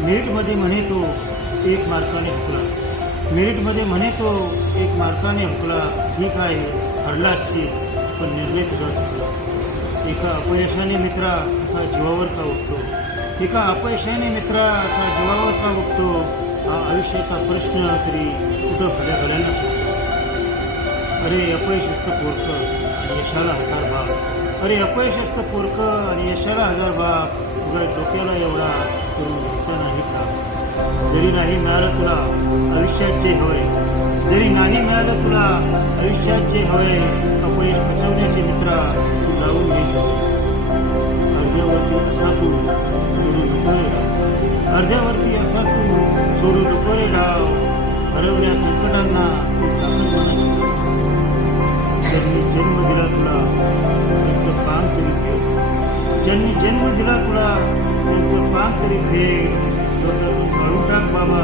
मेरिटमध्ये म्हणे तो 1 मार्काने हुकला, मेरिटमध्ये म्हणे तो 1 मार्काने हुकला. ठीक आहे, हरला असशील, पण निर्णय तुझा चुकला. एका अपयशाने मित्रा असा जीवावर का उठतो, एका अपयशाने मित्रा असा जीवावर का उठतो. हा आयुष्याचा प्रश्न तरी कुठं भल्या भल्यानं सुटतो. अरे अपयश असतं पोरकं आणि यशाला 1000 बाप, अरे अपयश असतं पोरकं आणि यशाला 1000 बाप. तुझ्या डोक्याला एवढा करून घ्यायचा नाही का? जरी नाही मिळालं तुला आयुष्यात जे हवंय, जरी नाही मिळालं तुला आयुष्यात जे हवंय, अपयश पचवण्याचे मित्रा तू लावून घे सवय. अर्ध्यावरती असा तू सोडू नको रे डाव, अर्ध्यावरती असा तू सोडू नको रे डाव. हरवल्या संकटांना तू टाकून कोणाची. ज्यांनी जन्म दिला तुला त्यांचं पान तरी फेड, ज्यांनी जन्म दिला तुला त्यांचं पान तरी फेड. डोक्यातून काढून टाक बाबा